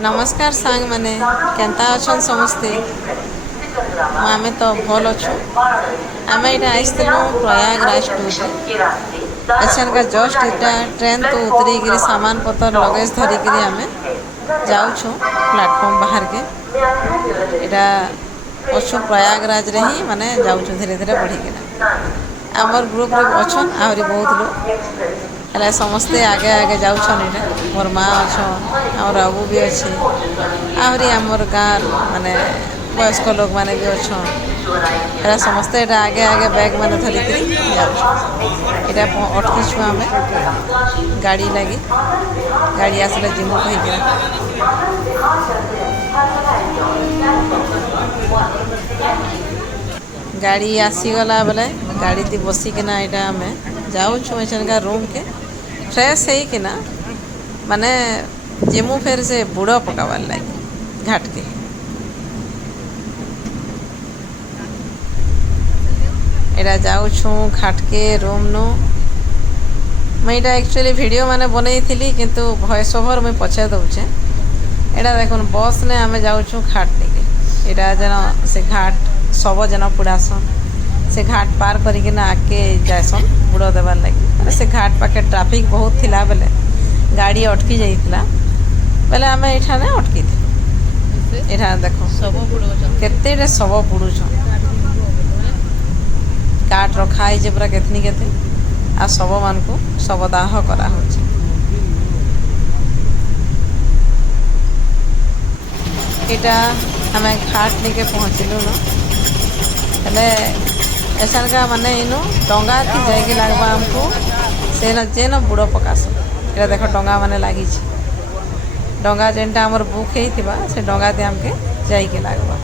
नमस्कार सांग मैंने केंता अच्छा समस्ते आमे तो भल अच्छु आम यहाँ आसलु प्रयागराज टूर एसन का जस्ट इटा ट्रेन तो उतरी सामान पतर लगेज धरिक आम जाऊँ प्लाटफॉर्म बाहर के इटा अच्छु प्रयागराज रे ही माने जाऊँ धीरे धीरे बढ़िकिना आमर ग्रुप रे अच्छन आहरी बहुत लोग है समस्ते आगे आगे जाऊन इटा मोर माँ अच्छन आम बाबू भी अच्छे आहरी आमर गाँव माने वयस्क लोक मैंने भी अच्छन है समस्ते इटा आगे आगे बैग मैंने धरिक जाऊँ अटकीछु आम गाड़ी लगी गाड़ी आसले जिमु कहीकि गाड़ी आसीगला बेले गाड़ी ती बसिकिना यहाँ आम जाऊँ एचनका रूम के फ्रेश होना माने जिमु फेर से बुड़ पकाबार लगे घाट के एटा जाऊँ घाट के रूम नु मुझे एक्चुअली वीडियो माने बनई थी किंतु वॉइस ओवर मुझे पछे दौचे एटा देखुन बस ने आम जाऊँ घाट टे यहाँ जन से घाट सब जन पुड़ासन से घाट पार करके आगे जासन बुड़ देवार लगे से घाट पाखे ट्राफिक बहुत थिला बेले गाड़ी अटकी जाइथिला बेले आम यहाँ अटकी यहाँ देख केते सब पुड़ुछन काट रखाई पूरा केतनी केते आ सब मान को शवदाह करा होछि इटा आम घाट लेके पहुँचलु न ऐसा का माने इनु डंगा थी जाइके लगवा आमको से न जे न बुड़ पकास ये देख डंगा माने लगी डंगा जेनटा आमर बुक होइथिबा से डंगा दे आमके जाइके लगवा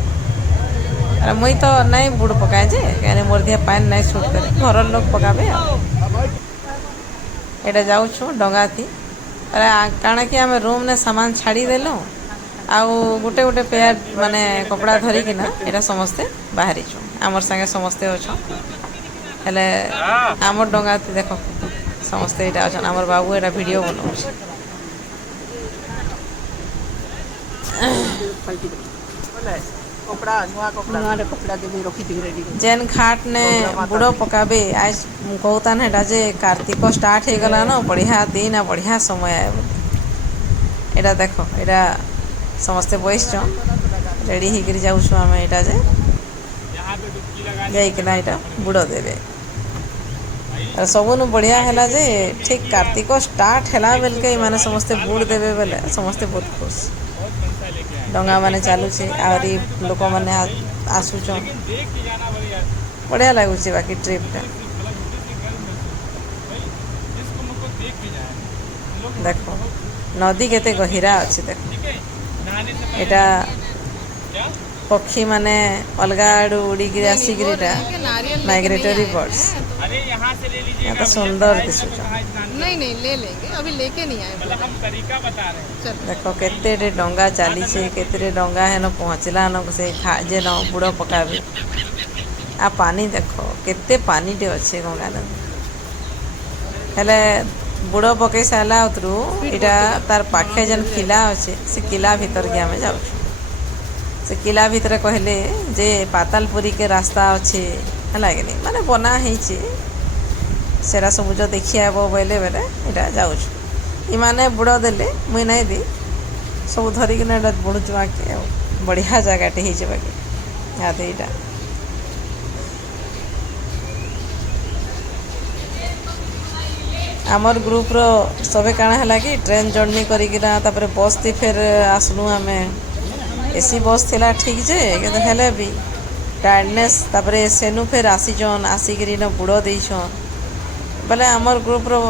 अरे मुई तो नहीं बुड़ पकाए जे कहने मोर दिया पानी नहीं छूट करे घर लोग पकाबे एटा जाऊँ डंगा थी अरे काଣା कि आम रूम ने सामान छाड़ी देलु आउ गोटे गोटे पेयर माने कपड़ा धरिकिना यहाँ समस्ते बाहरी छु आमर संगे समस्ते अच्छा हेले आमर डंगा देख समस्ते यहाँ अच्छा आमर बाबू यहाँ वीडियो बनाऊ जेन घाट ने बुड़ पकाबे आज कहता ना जे कार्तिक स्टार्ट हो गला न बढ़िया दिन आ बढ़िया समय आए यहाँ देख यहाँ समस्ते बैस रेडी होकर जाऊँ आम यहाँ जाइकिना यहाँ बुड़ देवे सबुन बढ़िया है जे ठीक कार्तिक स्टार्ट है बेल के माने समस्ते बुड़ देवे बेले समस्ते बहुत खुश डंगा माने चलुचे आहरी लोक मैंने आसुचन बढ़िया लगुच बाकी ट्रिपटा देख नदी केते गहिरा अच्छे देख एटा पक्षी माने अलग आड़ू उड़िक आसिक माइग्रेटरी बर्ड्स यहाँ तो सुंदर दिशुच नहीं ले लेंगे अभी लेके नहीं आए हम तरीका बता रहे हैं देख केते डंगा चली केते डंगा है न पहुँचला न से जे न बुड़ पकाबे आ पानी देख केते पानी टे अच्छे गंगा नदी हेले बुड़ पकई सारा उतरू यहाँ तार पाखे जेन किला अच्छे से किला भीतर के आम जाऊँ से किला भीतर कहले जे पातालपुरी के रास्ता अच्छे है कि नहीं माने बना होइछे सेरा सब जो देखी आब बोले बेले यहाँ जाऊँ इमाने बुड़ देले मुई नहीं दी सब धरिकिना बुड़ुचु आके बढ़िया जगहटे हो बाकी यहाँ यहाँ आमर ग्रुप रो सबे काଣା है कि ट्रेन जर्नी करिकिना तापर बस थी फिर आसलु आम एसी बस थिला ठीक जे हेले भी टायर्डनेस तापर सेनु फिर आसीचन आसिकी न बुड़ देछन बोले आमर ग्रुप रो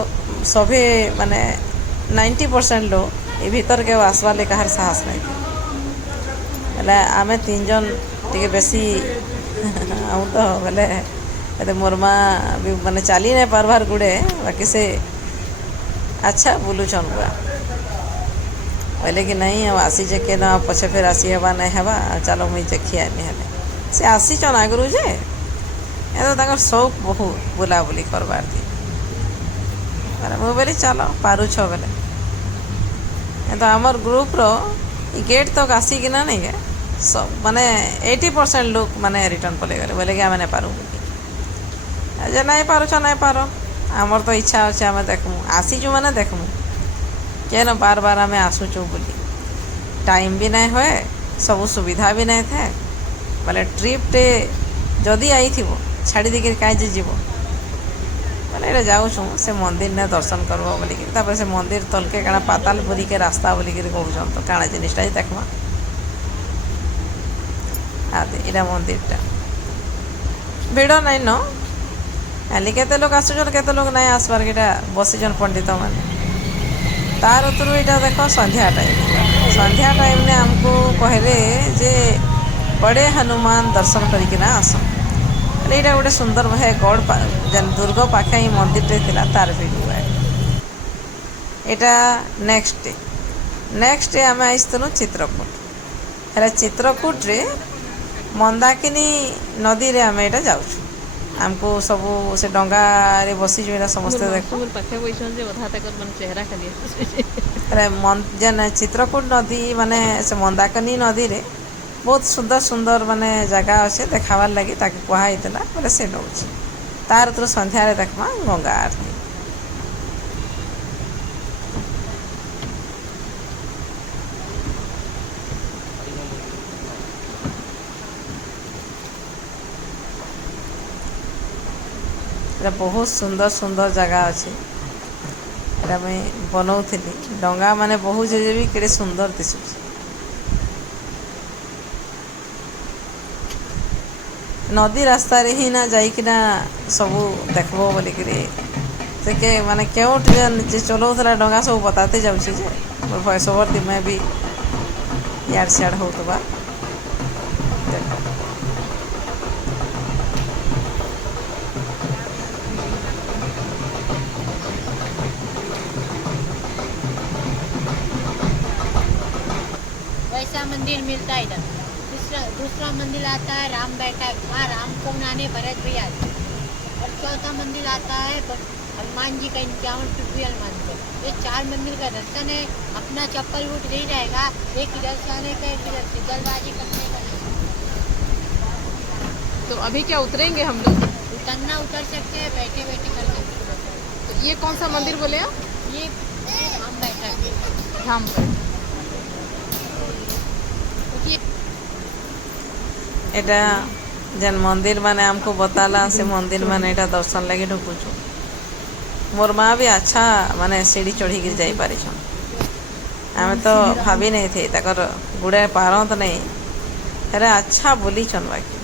सभी माने 90% लोग ये भीतर के आसवाले कहार साहस नहीं बोले आमे 3 जन टे बेसी आऊँ तो बोले मोर माँ भी माने चली नहीं पार्बार गुड़े बाकी से अच्छा बुलूचन पूरा बोले कि नहीं अब आसी जे के ना पछे फिर आसी हवा नहीं हवा चलो मुझे देखी आनी हेले से आसीचन आगरू जे तो शौक बहुत बुलाबुली करवार थी मुझे बोली चलो पारुछ बेले तो आमर ग्रुप रो गेट तक आसिकिना नहीं के सब माने 80% लोग माने रिटर्न पले गले बोले कि आम नहीं पारू जे नहीं पारुछ नहीं पार आमर तो इच्छा अच्छे आम देखमु आसीचु मैंने देखमु केन बार बार आम आसुचु बोली टाइम भी नहीं हुए सब सुविधा भी नहीं थे बोले ट्रिपटे जदि आई थी छाड़ी देकर कहीं जीव बोले ये जाऊँ से मंदिर ने दर्शन करब बोलिकी से मंदिर तलके काଣା पातालपुरी के रास्ता बोलिकी कहूँ तो काଣା जिनिसटा देखमा आदि इटा मंदिरटा भिड़ नाई न खाली केते लोग आसुचन केते लोग नहीं आसबार के बसीचन पंडित मैंने तार उतरू यहाँ देख संध्या टाइम ने आमको कहले जे बड़े हनुमान दर्शन करके आस यहाँ गोटे सुंदर भाई गढ़ दुर्ग पाखे ही मंदिर थे तार भिडियो यहाँ नेक्स्ट डे आम आसलु चित्रकूट है चित्रकूट रे मंदाकिनी नदी रे आम यहाँ जाऊँ आमको सब से डंगा रे बसी जो समस्ते देख जेन चित्रकूट नदी माने से मंदाकिनी नदी रे बहुत सुंदर सुंदर माने जगह अच्छे देखावार लगी ताकि कहुई बोले से नौ तार थ्रू संध्यारे देखमा गंगा आरती बहुत सुंदर सुंदर जगह अच्छे मुझे बनाऊली डंगा माने बहुत जे भी केड़े सुंदर दिशुच नदी रास्ता रे ही ना जाइकिना सबू देखबो बोलिक से के माने केउट जे चलाउला डंगा सब बताते जाऊँचे वॉइस ओवर दी मैं भी यार सियाड़ होतबा वैसा मंदिर मिलता है इधर। दूसरा मंदिर आता है राम बैठा है, वहाँ राम को मनाने भरत भी आते हैं। और चौथा मंदिर आता है हनुमान जी का 51 टुकड़ी हनुमान का। ये 4 मंदिर का दर्शन है। अपना चप्पल उठ नहीं रहेगा, एक इधर से आने का एक इधर से जल्दबाजी करने का नहीं। तो अभी क्या उतरेंगे हम लोग? उतरना उतर सकते हैं, बैठे बैठे कर सकते हैं। तो ये कौन सा मंदिर बोले आप? ये राम बैठा है, धाम पर। एटा जेन मंदिर माने हमको बताला से मंदिर माने एटा दर्शन लगे ढुकुछु मोर माँ भी अच्छा माने सीढ़ी चढ़ी गिर जाई पारी छन आमे तो भाभी नहीं थे तकर गुड़े पारंत नहीं अरे अच्छा बोली छन बाकी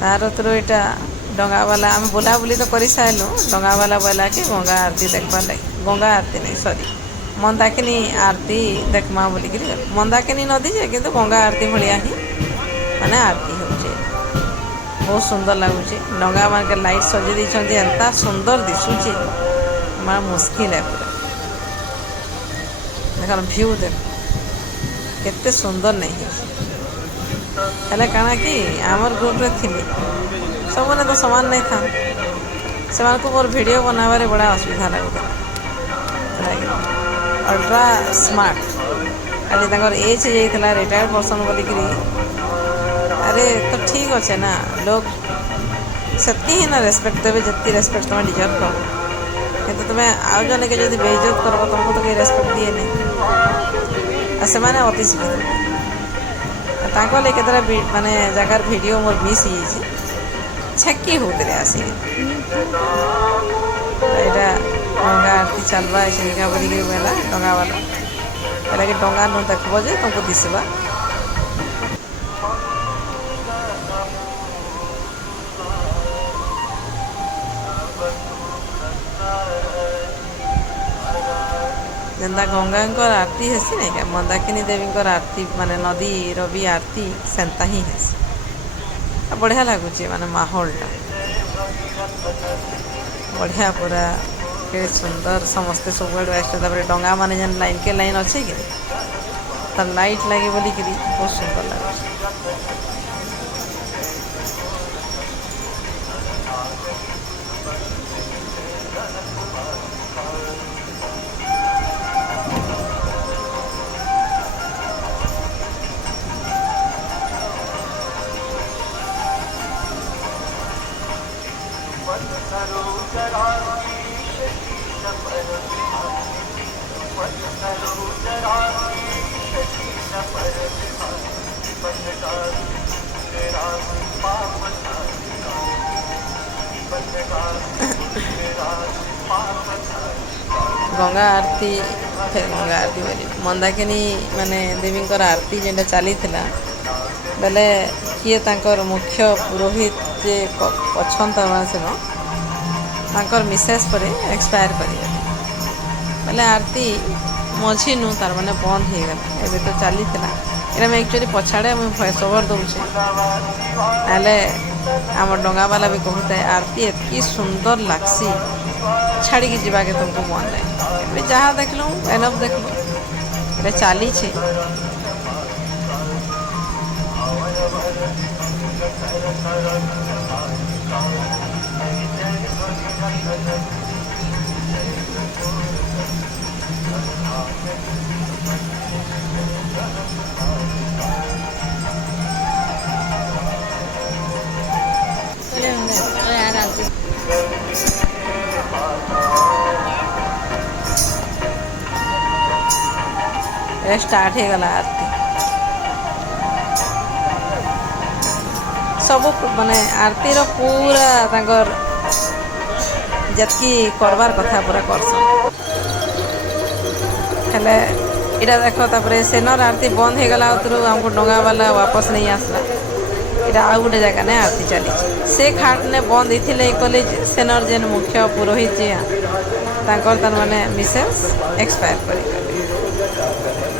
तार थ्रू एटा डंगा वाला आम बुला बुली तो कर सारू डंगा वाला बोला कि गंगा आरती देखवा लगे गंगा आरती नहीं सॉरी मंदाकिनी आरती देखमा बोलिक मंदाकिनी नदी जे किंतु गंगा आरती भाया ही माने आरती हो बहुत सुंदर लगुच डंगा मान के लाइट सजे दी एंता सुंदर दिशुचे मार मुस्किल है पूरा देख भ्यू देख केते सुंदर नहीं है काना कि आमर ग्रुप रे थी सब मैंने तो समान नहीं था से मोर वीडियो बनावे बड़ा असुविधा लगता अल्ट्रा स्मार्ट खाली एज होता रिटायर्ड पर्सन बोलिक अरे तो ठीक अच्छे ना लोग से ही ना रेस्पेक्ट देवे जितनी रेस्पेक्ट तुम डिजर्व कर कि तुम्हें आउ जन के जो बेइज्जत कर तुमको तो कहीं रेस्पेक्ट दिए नहीं से मैंने अति शिखित केतरा माने जगार वीडियो मोर मिस हो छक्की होते आसी यहाँ डंगा आरती चलवा ऐसा बोलिक बेला डंगा वाला कहला कि डंगा नु देखब जे तुमको दिसवा जेन्ता गंगा आरती हेसी नहीं क्या मंदाकिनी देवी आरती माने नदी रवि आरती सेंता ही हेसी बढ़िया लगुच माने माहौलटा बढ़िया पूरा के सुंदर समस्ते सब आसते डंगा माने जन लाइन के लाइन अच्छे कि तार लाइट लगे बोलिक बहुत सुंदर लगे। गंगा आरती फिर गंगा आरती बोली मंदाकिनी माने देवींकर आरती जेनटा चली बेले किए तांकर मुख्य पुरोहित जे अच्छा सेन तांकर मिसेस पर एक्सपायर कर बेले आरती मझी नु तार माने बंद हो गला एबे तो चली एटा मैं एक्चुअली पछाड़े मुझे भॉइस ओवर दूचे नाले आम डंगा वाला भी कहता है आरती एतकी सुंदर लागसी छाड़ी की जीवा के तुमको मन है जहाँ देख लूँ एनफ देख लूँ चली छे स्टार्ट हो गला आरती सब माने आरती रो पूरा तांकर जतकी करवार कथा पूरा करसन हेले इटा देखो तापरे सेनर आरती बंद हो गला उतरू हमको डंगा वाला वापस नहीं आसला इटा आउ गोटे जगह ने आरती चली से खाट ने बंद इथिले कॉलेज सेनर जेन मुख्य पुरोहित जी तांकर तन माने मिसेस एक्सपायर करी